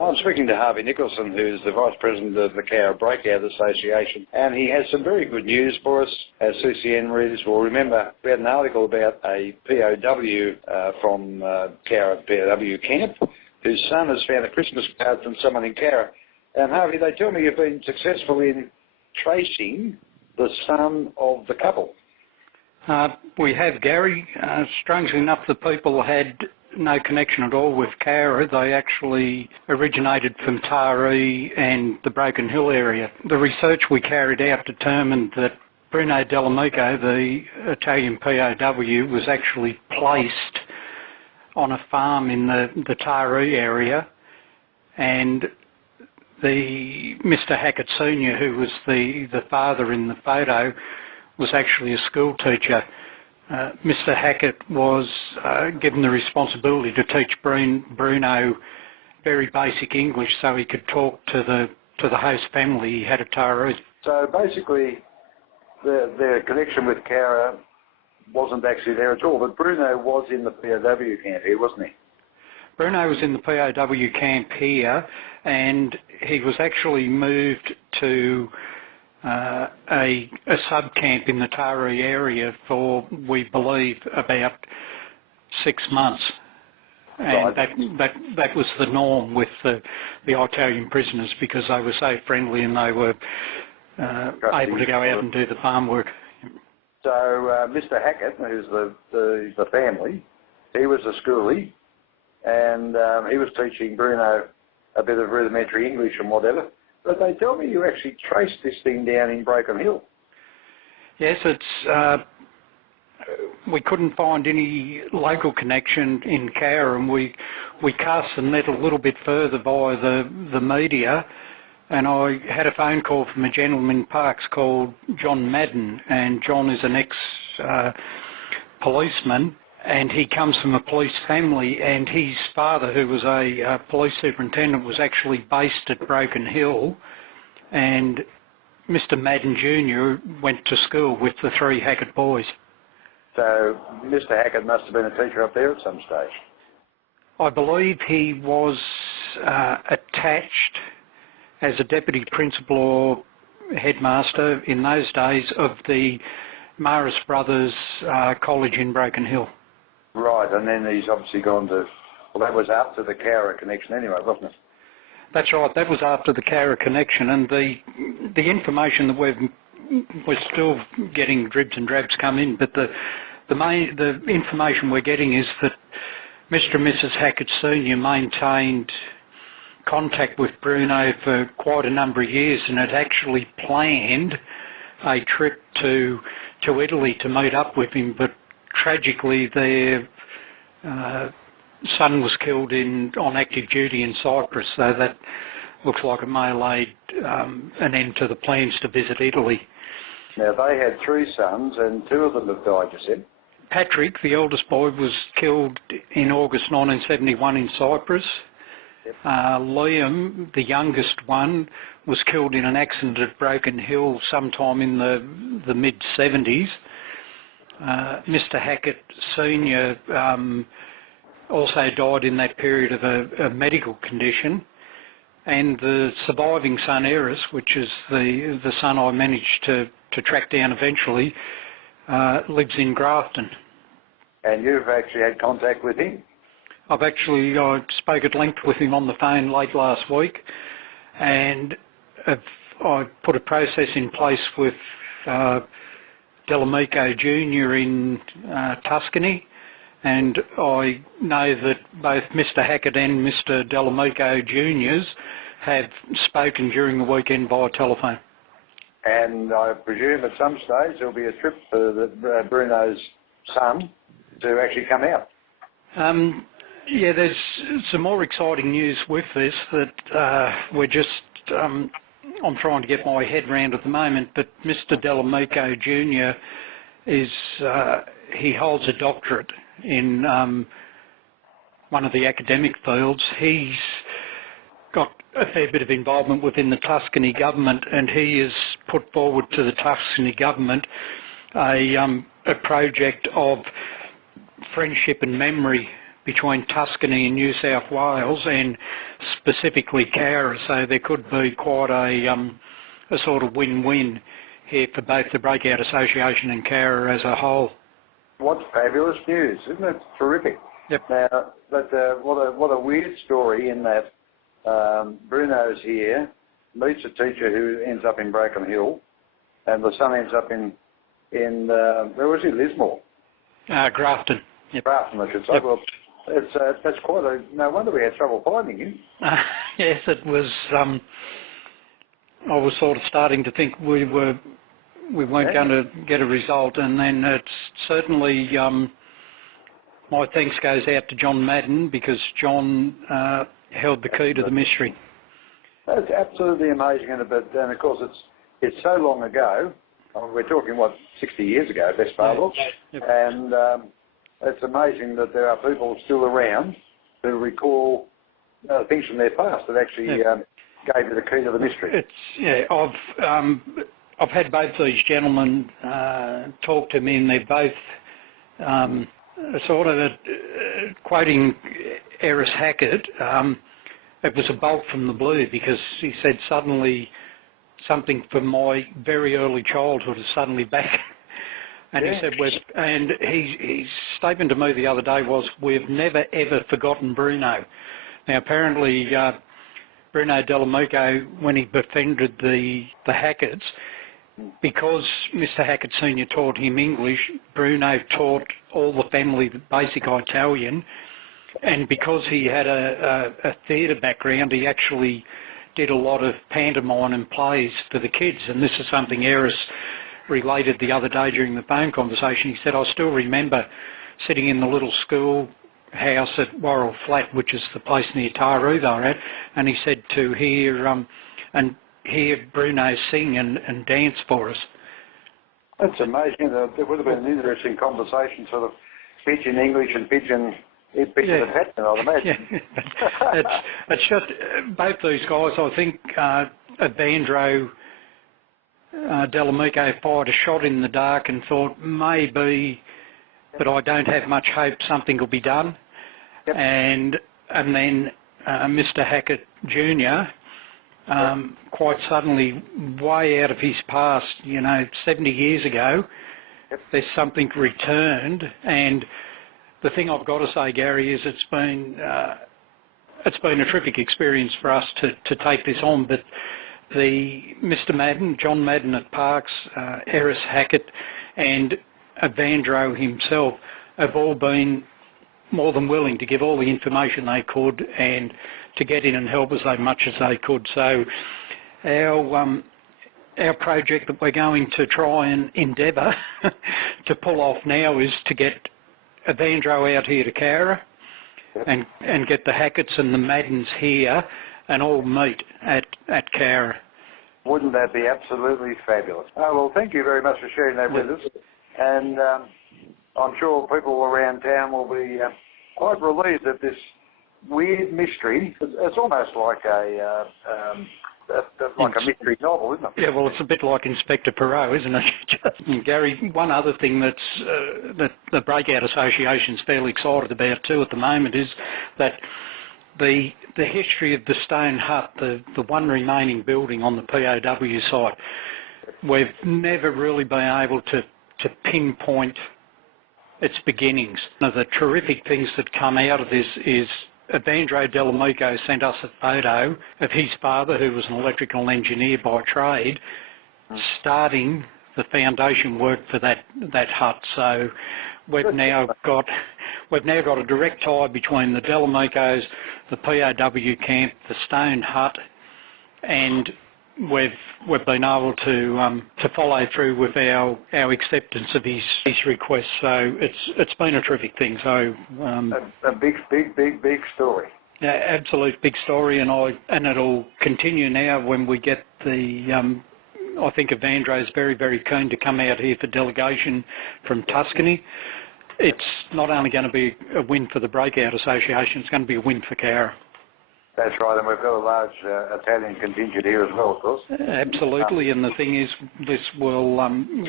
I'm speaking to Harvey Nicholson, who's the Vice President of the Cowra Breakout Association, and he has some very good news for us. As CCN readers will remember, we had an article about a POW from Cowra POW camp, whose son has found a Christmas card from someone in Cowra. And Harvey, they tell me you've been successful in tracing the son of the couple. We have, Gary. Strangely enough, the people had no connection at all with Cowra. They actually originated from Taree and the Broken Hill area. The research we carried out determined that Bruno Dell'Amico, the Italian POW, was actually placed on a farm in the Taree area, and the Mr. Hackett Senior, who was the father in the photo, was actually a school teacher. Mr. Hackett was given the responsibility to teach Bruno very basic English so he could talk to the host family he had at Taree. So basically, their connection with Cowra wasn't actually there at all, but Bruno was in the POW camp here, wasn't he? Bruno was in the POW camp here, and he was actually moved to a sub-camp in the Taree area for, we believe, about 6 months. And right. that was the norm with the Italian prisoners, because they were so friendly and they were able to go out and do the farm work. So Mr. Hackett, who's the family, he was a schoolie, and he was teaching Bruno a bit of rudimentary English and whatever. But they tell me you actually traced this thing down in Broken Hill. Yes, it's we couldn't find any local connection in Cowra, and we cast the net a little bit further via the media, and I had a phone call from a gentleman in Parks called John Madden, and John is an ex-policeman, and he comes from a police family, and his father, who was a police superintendent, was actually based at Broken Hill, and Mr. Madden Jr. went to school with the 3 Hackett boys. So Mr. Hackett must have been a teacher up there at some stage. I believe he was attached as a deputy principal or headmaster in those days of the Maris Brothers College in Broken Hill. Right, and then he's obviously gone to, well, that was after the Cowra connection anyway, wasn't it? That's right, that was after the Cowra connection, and the information that we're still getting dribs and drabs come in, but the information we're getting is that Mr. and Mrs. Hackett Senior maintained contact with Bruno for quite a number of years, and had actually planned a trip to Italy to meet up with him, but tragically their son was killed on active duty in Cyprus, so that looks like it may have laid an end to the plans to visit Italy. Now, they had 3 sons, and 2 of them have died, you said? Patrick, the eldest boy, was killed in August 1971 in Cyprus. Yep. Liam, the youngest one, was killed in an accident at Broken Hill sometime in the mid-70s. Mr. Hackett Senior also died in that period of a medical condition, and the surviving son, Eris, which is the son I managed to track down eventually, lives in Grafton. And you've actually had contact with him? I spoke at length with him on the phone late last week, and I put a process in place with Dell'Amico Jr. in Tuscany, and I know that both Mr. Hackett and Mr. Dell'Amico Jr.'s have spoken during the weekend via telephone. And I presume at some stage there'll be a trip for Bruno's son to actually come out. Yeah, there's some more exciting news with this that we're just, I'm trying to get my head around at the moment, but Mr. Dell'Amico Jr. he holds a doctorate in one of the academic fields. He's got a fair bit of involvement within the Tuscany government, and he has put forward to the Tuscany government a project of friendship and memory between Tuscany and New South Wales, and specifically Cowra, so there could be quite a sort of win-win here for both the Breakout Association and Cowra as a whole. What fabulous news, isn't it? Terrific. Yep. Now, but what a weird story in that Bruno's here, meets a teacher who ends up in Broken Hill, and the son ends up in where was he? Lismore. Grafton. Yep. Grafton, I should say. Yep. Well, that's quite a. No wonder we had trouble finding him. Yes, it was. I was sort of starting to think we weren't going to get a result, and then it's certainly. My thanks goes out to John Madden, because John held the key to the mystery. That's absolutely amazing, and of course it's so long ago. I mean, we're talking 60 years ago, best part of it, yep. And it's amazing that there are people still around who recall things from their past that actually gave you the key to the mystery. I've had both these gentlemen talk to me, and they're both sort of quoting Eris Hackett. It was a bolt from the blue, because he said suddenly something from my very early childhood is suddenly back. And he said, his statement to me the other day was, we've never ever forgotten Bruno. Now apparently Bruno Delamico, when he befriended the Hacketts, because Mr. Hackett Senior taught him English, Bruno taught all the family basic Italian, and because he had a theatre background, he actually did a lot of pantomime and plays for the kids, and this is something Eris related the other day during the phone conversation. He said, I still remember sitting in the little school house at Worrell Flat, which is the place near Taroo they're at, and he said to hear Bruno sing and dance for us. That's amazing. There would have been an interesting conversation, sort of pidgin English and pidgin Italian, I'd imagine. It's just both these guys. I think Evandro Delamico fired a shot in the dark and thought maybe, but I don't have much hope something will be done. Yep. And then Mr. Hackett Jr. Quite suddenly, way out of his past, 70 years ago, there's something returned. And the thing I've got to say, Gary, is it's been a terrific experience for us to take this on. But Mr. Madden, John Madden at Parkes, Eris Hackett, and Evandro himself have all been more than willing to give all the information they could and to get in and help us as much as they could. So our project that we're going to try and endeavour to pull off now is to get Evandro out here to Cowra and get the Hacketts and the Maddens here and all meet at Cowra. Wouldn't that be absolutely fabulous? Oh, well, thank you very much for sharing that with us. And I'm sure people around town will be quite relieved that this weird mystery, it's almost like a mystery novel, isn't it? Yeah, well, it's a bit like Inspector Perot, isn't it? Gary, one other thing that the Breakout Association's fairly excited about too at the moment is that the history of the stone hut, the one remaining building on the POW site, we've never really been able to pinpoint its beginnings. One of the terrific things that come out of this is Evandro Delamico sent us a photo of his father, who was an electrical engineer by trade, starting the foundation work for that hut. So we've now got a direct tie between the Delamicos, the POW camp, the stone hut, and we've been able to follow through with our acceptance of his request. So it's been a terrific thing. So a big story. Yeah, absolute big story, and it'll continue now when we get the. I think Evandro is very, very keen to come out here for delegation from Tuscany. It's not only going to be a win for the Breakout Association; it's going to be a win for Cowra. That's right, and we've got a large Italian contingent here as well, of course. Absolutely, and the thing is, this will,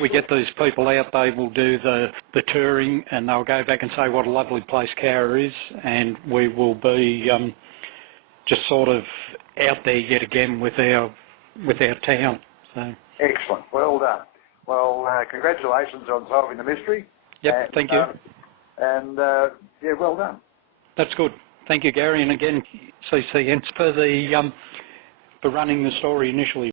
we get these people out, they will do the touring, and they'll go back and say what a lovely place Cowra is, and we will be just sort of out there yet again with our town. So. Excellent, well done. Well, congratulations on solving the mystery. Yep, and, thank you. Yeah, well done. That's good. Thank you, Gary, and again, CCN for running the story initially.